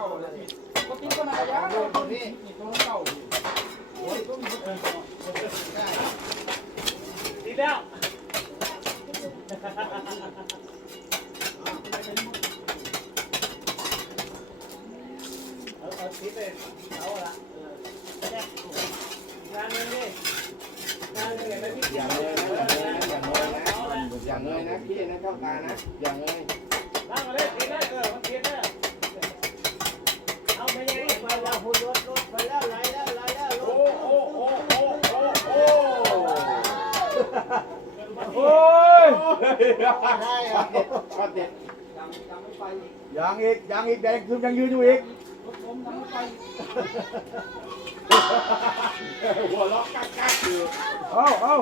ก็ติดก็มากระยะตัวนี้นี่ตัวเก่าโอ้ยตัวนี้มันเป็นดีแล้วเอาเอาทิปไปเอาละเออไปเนี่ยงานหนึงดิงานหนึงเห็นไหมพี่อเกี่ยย่าวงเลเลยยนะอย่างเลยนะอย่างเลยนะพี่นะเข้าตานะอย่างเลยนั่งมาเลยทิปเลยเออมันทิปเลย โอ้ถโอ้โอ้โอ้โอ้โอ้โอ้ยช็อตเด็ดยังยังไม่ไปยังอีกยังอีกแดงคือยังยืนอยู่อีกรถล้มยังไม่ไปหัวล็อกกักกักอยู่เอ้าเอ้า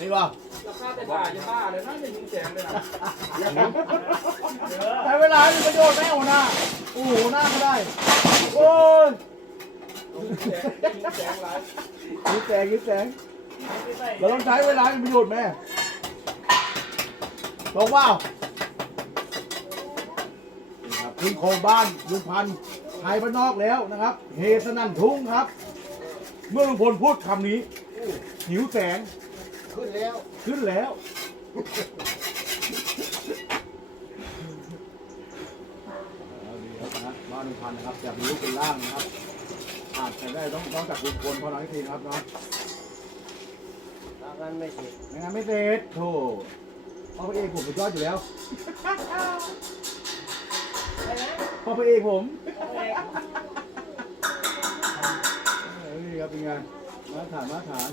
นี่ ป่ะราคาแต่บ้าจะบ้าเลยนะจะยิงแสงเลยนะใช้เวลาให้มีประโยชน์แม่หัวหน้าโอ้โหหน้าก็ได้โอ้ยยิงแสงยิงแสงหลายยิ้มแสงยิ้มแสงเราต้องใช้เวลาให้มีประโยชน์แม่ตรงเปล่านี่ครับขึ้นโครงบ้านลุงพันธ์ไทยบ้านนอกแล้วนะครับ เฮสนั่นทุ่งครับ เมื่อลุงพลพูดคำนี้ หิวแสง ขึ้นแล้ว ขึ้นแล้ว เอาดีครับนะบ้านลุงพันธ์นะครับจากรู้เป็นล่างนะครับ อาจจะได้ต้องต้องจากลุงพลพอหลังอีกทีนะครับเนาะงานไม่เสร็จไม่งั้นไม่เสร็จโธ่พ่อพระเอกผมสุดยอดอยู่แล้วพ่อพระเอกผมเอ้ยนี่ครับเป็นไงมาตรฐานมาตรฐาน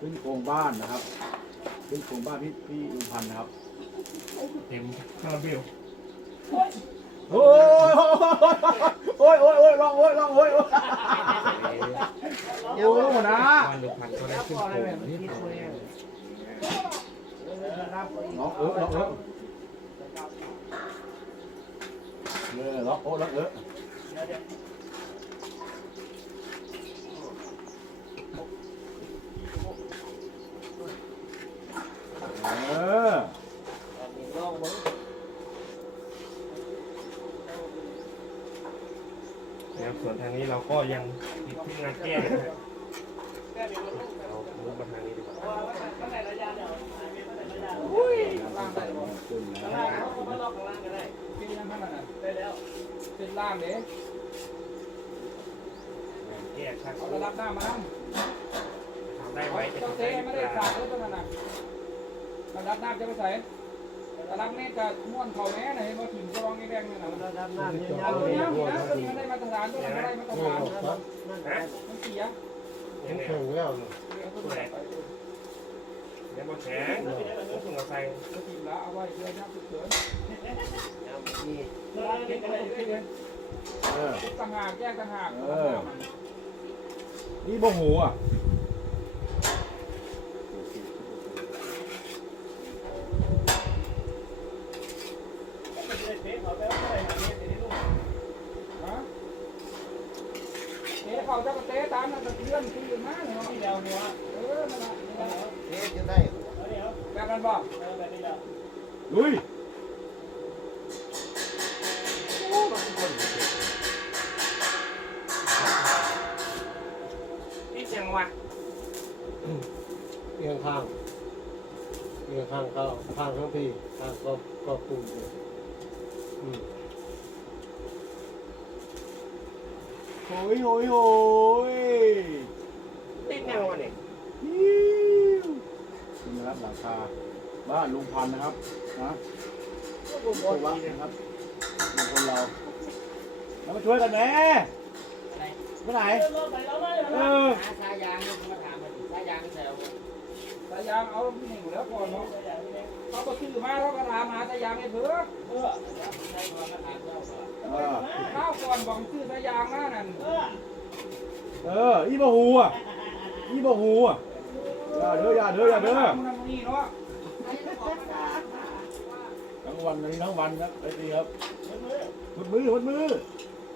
ขึ้นโครงบ้านนะครับ ขึ้นโครงบ้านพี่พี่ลุงพันธ์นะครับเต็มคาราเบลโอ้ยโอ้ยโอ้ยโอ้ยลองโอ้ยลองโอ้ยโอ้ยโอ้ยหัวหน้าวันลุงพันก็ได้ขึ้นโคมนี่ลองเออลองเออเออลองโอ้ลองเออ เออนะครับส่วนทางนี้เราก็ยังติดที่งานแก้นะฮะเรามุกมาทางนี้ดีกว่าล่างได้บ่ขึ้นข้างนะล่างเขามาล็อกข้างล่างก็ได้ปีนั้นขนาดนั้นได้แล้วเป็นล่างเด้แก้ชักเอาระดับหน้ามาทำได้ไว้จะต้องทำเตะได้หไม่อได้เปขาล่าดเลยตรงนั้นนะ ระดับน้ำจะไปใส่ระดับนี้จะม้วนเข่าแน่ไหนมาถึงก็ร้องแดงๆนี่นะระดับน้ำเอายาวตัวๆนี้เลยนะตัวนี้มันได้มาตรฐานตัวนั้นไม่ได้มาตรฐานฮะมันเสียยังไงเอาตัวนี้ไปยังบนแขนต้องส่งกระใสก็ทีมละเอาไว้เพื่อน้ำฉุกเฉินนี่เวลาเก็บอะไรเก็บเลยเออเก็บต่างหากแยกต่างหากนี่โมโหอะฮะ ข้างเอียงข้างก็ข้างทั้งพี่ข้างก็ก็ปูนอยู่อืมโอ้ยโอ้ยโอ้ยติดยังวะเนี่ยฮิวนี่นะครับหลังคาบ้านลุงพันธ์นะครับนะลุงพลวัดนะครับลุงพลเราแล้วมาช่วยกันแม่ไปไหนเออหาสายยางนี่มาถามมาสายยาง แถวสายางเอาหนึ่งแล้วก่อนเนาะเขาก็ซื้อมาเราก็ถามหาสยยางให้เถอะเออใช้ก่อนมาถามเจ้าก่อนเออ ข้าวก่อนบอกซื้อสายยางมานั่นเออ อีบะฮูอะ อีบะฮูอะเออย่าเด้ออย่าเด้ออย่าเด้อทำนี่เนาะทั้งวันนี้ทั้งวันครับไอ้ตีครับหมดมือหมดมือ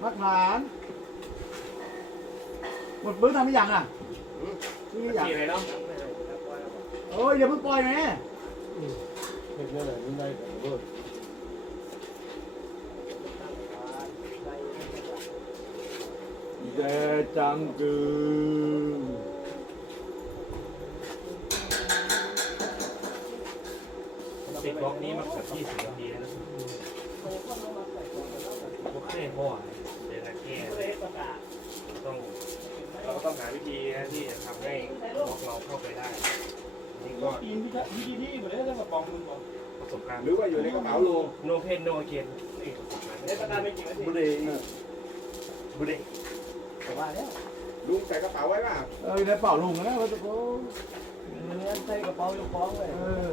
มาตรฐานหมดมือทำไม่ยังอะนี่อย่างที่ไหนเนาะ โอ้ยอย่าเพิ่งปล่อยแม่เห็นนั่นแหละนี่ได้แต่เบิดแดจังกึงติดบล็อกนี้มาเกือบยี่สิบนาทีแล้วโอเคพ่อเดี๋ยวนะแก้ต้องเราก็ต้องหาวิธีนะที่จะทำให้บล็อกเราเข้าไปได้ ปีนพี่พี่ที่หมดเลยแล้วก็ปองมึงบอกประสบการณ์หรือว่าอยู่ในกระเป๋าลุงโนเพนโนเกนนี่ประสบการณ์เอ๊ะประธานไม่กี่นาทีบุรีบุรีแต่ว่าแล้วลุงใส่กระเป๋าไว้ป่ะเออได้เป่าลุงนะว่าจะโอ้เงินใส่กระเป๋าลูกฟ้องเลยเออ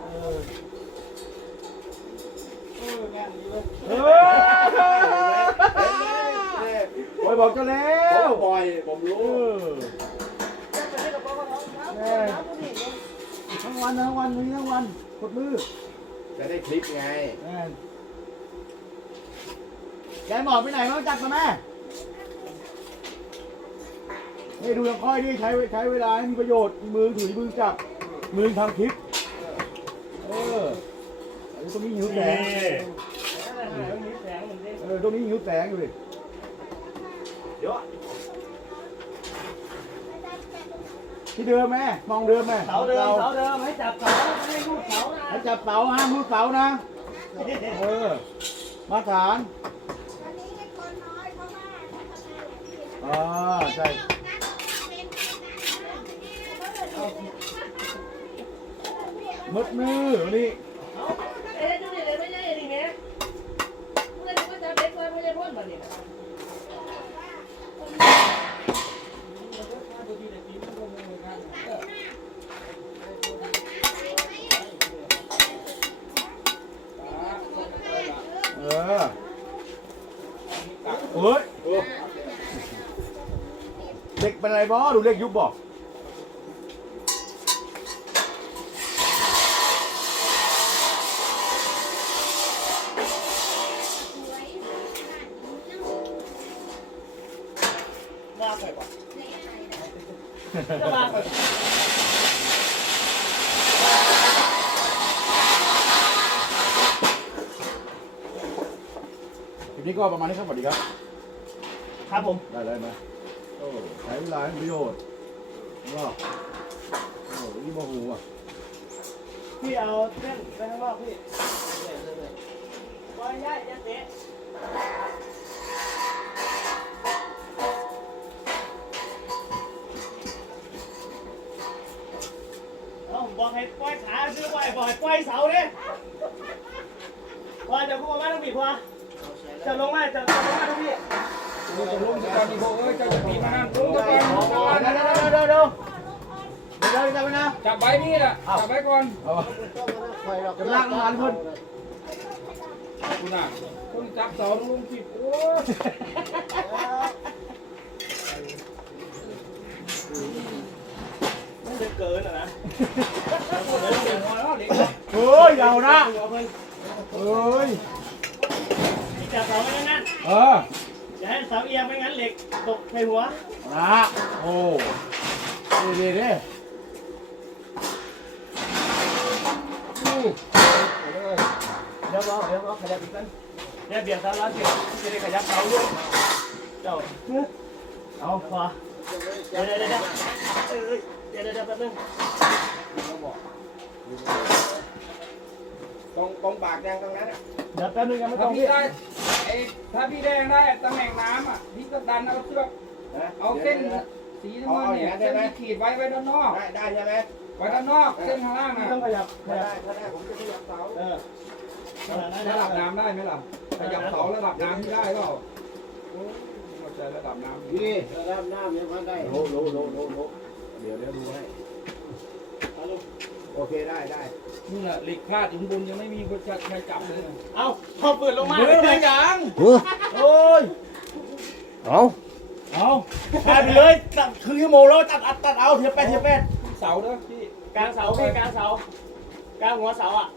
เออเอองานนี้เลยเออเฮ้ยโอ้ยบอกเจ้าแล้ผวมปล่อยผมเอรู้อแม่ ทั้งวันทั้งวันนี้ทั้งวันกดมือจะได้คลิปไงแม่แกหมอกไปไหนมาจัดมาแม่นี่ดูยังค่อยดิใช้ใช้เวลาให้มีประโยชน์มือถือมือจับมือทำคลิป เออไอ้ตรงนี้หิวแสงเออตรงนี้หิวแสงอยู่ดิเดี๋ยว ที่เดิมแม่มองเดิมแม่เสาเดิมเสาเดิมให้จับเสาไม่ให้ลูกเสานะให้จับเสาห้ามรูดเสานะ เออ มาตรฐานวันนี้ให้คนน้อยเพราะว่าถ้าทำงานหลายที่นะอ่าใช่มืดมือวันนี้เอ๊ะดูดิเลยไม่ใช่ดิแม่เมื่อไหร่ก็จะเป็นคนไม่ใช่พ่นแบบนี้ เออเฮ้ย เด็กเป็นอะไรบ่ดูเด็กยุบบอกว่าไปก่อนจะว่าไปทีนี้ก็ประมาณนี้ครับสวัสดีครับ ครับผม ได้เลยไหมโอ้ ใช้เวลาให้ประโยชน์ว้าวโอ้ยบ่หูอะพี่เอาเส้นไปข้างนอกพี่ปล่อยย้ายจะเตะเอาผมบอกให้ปล่อยขาซื้อปล่อยปล่อยปล่อยเสาเนี่ยพอจะกูมาต้องบีบพอจะลงมาจะลงมาต้องพี่ลุงจะลงสะกอนอีโบเอ้ยเจ้าจะปีมานั่นลุงสะกอนเดี๋ยวเดี๋ยวเดี๋ยวเดี๋ยวเดี๋ยวเดี๋ยวจับ ไปนะจับไว้นี่แหละจับไว้ก่อนเอาจะลากงานคนคุณน่ะคุณจับเสาลุงสิโอ้ยไม่เป็นเกินอะนะเดี๋ยวพอแล้วเด็กเฮ้ยยาวนะเฮ้ย จับเสาไม่งั้น เออ อย่าให้เสาเอียงไม่งั้นเหล็กตกในหัวนะโอ้ดีดีดีเดี๋ยวรอาเดี๋ยวรอาขยับอีกกันเดี๋ยวเบียดเสาแล้วเสร็จจะได้ขยับเสาด้วยเจ้าเอาพอเดี๋ยวเดี๋ยวเดี๋ยวเดี๋ยวเดี๋ยวเดี๋ยวแป๊บนึงตรงตรงปากยางตรงนั้นเดี๋ยวแป๊บนึงยังไม่ต้องพี่ ถ้าพี่แดงได้ตำแหน่งน้ำอะพี่ก็ดันเอาเชือกนะเอาเส้นสีน้ำเงินเนี่ยเส้นที่ขีดไว้ไว้ด้านนอกได้ได้ใช่ไหมไว้ด้านนอกเส้นข้างล่างไม่นะต้องขยับขถ้ายัได้บถ้าได้ผมจะขยับเสาเออระดับน้ำได้ไหมล่ะขยับเสาระดับน้ำที่ได้เปล่าโอ้ยเข้าใจระดับน้ำนี่ระดับน้ำยังพันได้โลโลโลโลโลเดี๋ยวเดี๋ยวดูให้โอเคได้ได้ นี่แหละเหล็กพลาดอยู่ข้างบนยังไม่มีคนจะใครจับเลยเอาพอเปิดลงมามืออะไรยังโอ้ยเอาเอาพาไปเลยตัดครึ่งชั่วโมงแล้วตัดอัดตัดเอาเทียบแปดเทียบแปดเสาเด้อพี่กลางเสาพี่กลางเสากลางหัวเสาอะ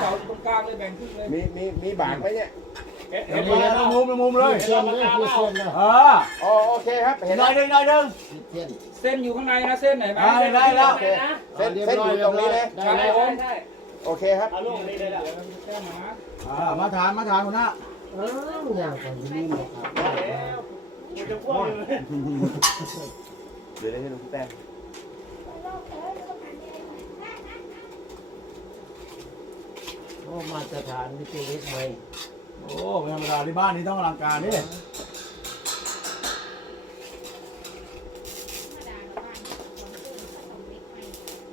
เสาตรงกลางเลยแบ่งครึ่งเลยมีมีมีบากไหมเนี่ย เห็นเห็เห็นนไหมไหมตรงมุมตรงมุมเลยเส้นนี่คือเส้นนะเอออ๋อโอเคครับเห็นหน่แล้อยวหนึ่งหน่อยหนึ่งเส้นเส้นอยู่ข้างในนะเส้นไหนไหมได้ได้แล้วโอเคเส้นเส้นอยู่ตรงนี้เลยได้ได้แล้วได้ได้โอเคครับเอาลูกนี้เลยละแค่หมาอ่ามาทานมาทานหัวหน้าอ้าวอย่างของนี่นะครับได้แล้วกูจะพ่วงเลยเดี๋ยวได้ให้ลุงแต้มโลกเอ้ยโลกอันนี้ได้นะโอ้มาตรฐานนี่เป็นเล็กไหม โอ้ไม่ธรรมดาที่บ้านนี้ต้องอลังการนี่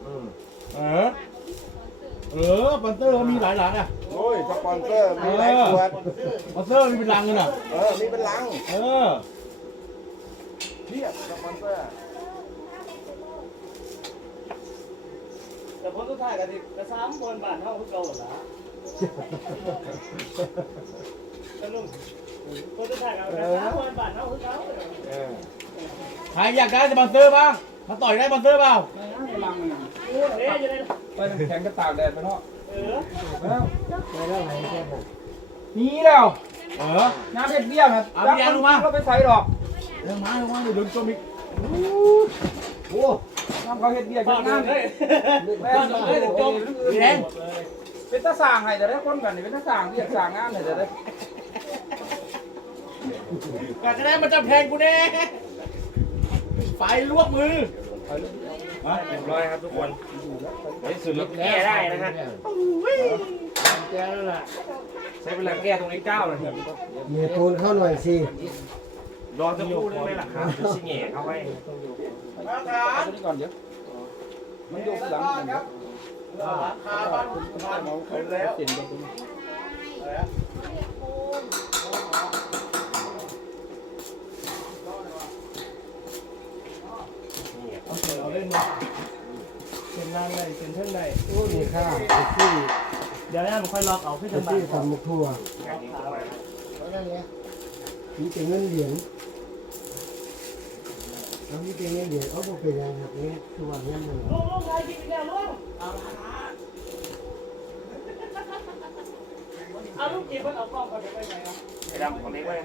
อืมเออ เออปันเตอร์เขามีหลายหลังอะโอ้ยสปอนเซอร์มีหลายขวดปันเตอร์มีเป็นลังเลยน่ะ เออมีเป็นลังเออเทียบสปอนเซอร์แต่ผลสุดท้ายก็สิกระซ้ำบนบ้านเฮาคือเก่าหรอสนุกผลสุดท้ายก็กระ ซ้ำบนบ้านเฮาคือเก่าเออใครอยากได้สปอนเซอร์บ้าง มาต่อยได้สปอนเซอร์เปล่าไม่นะกำลังเลยนะเอ๊ะอยู่ในไปน้ำแข็งก็ตากแดดไปเนาะเออแล้วไปแล้วไหนแค่นั้นนี่แล้ว เออ น้ำเผ็ดเบี้ยวนะเอาพี่แดงลงมาเราไปใส่ดอกเรื่องมาเรื่องมาเดี๋ยวโดนโจมอีกโอ้น้ำเขาเห็ดเบี้ยบ้าเห็ดนงานเลยแม่งเลยเดี๋ยวจมพี่แดง เป็นตาสั่งให้แต่ได้คนกันนี่เป็นตาสั่งที่อยากสั่งงานเลยแต่ได้กาจะได้มันจะแพงกูแน่ไฟลวกมือฮะเรียบร้อยครับทุกคนในที่สุดเราแก้ได้นะฮะแก้แล้วล่ะใช้เวลาแก้ตรงนี้เก้านาทีเมียปูนเข้าหน่อยสิรอจะพูดได้ไหมล่ะครับชิเง่เขาไว้มาทาเอานตัวนี้ก่อนเดี๋ยวมันโยกหลังมันเดี๋ยวคาบ้านบ้านของขึ้นแล้วเสียงเดี๋ยวตัวนี้เอาเล่นมาเป็นนางไหนเป็นเท่าไหนโอ้มีค่าไปที่เดี๋ยวนี้มันค่อยล็อกเอาพี่ไปจะมาที่ทำมุกทั่วอย่างนี้เข้ามามีแต่เงินเหรียญ แล้วมีแต่เงินเหรียญเอาไปเป็นยังครับนี่คือว่าเงินมันลุงลุงใครกินอีกแล้วลุงเอาลูกจีบมันเอากล้องเขาไปไว้ไหนอะไอ้ดำของเล็กไว้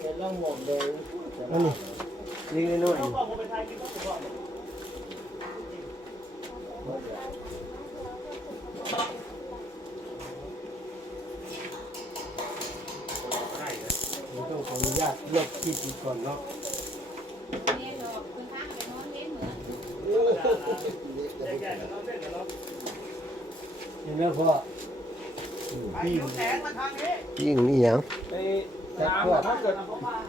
เป็นร่องหมอกแดงอันนี้นี่น้อยเอากล้องผมไปถ่ายคลิปก็ถูกต้องต้องขออนุญาตลบคลิปอีกก่อนเนาะ ใหญ่ๆแล้วเส้นแล้ว เห็นไหมพ่อไปยกแขนมาทางนี้ยิ่งนี่ยังไอ้น้ำอะถ้าเกิด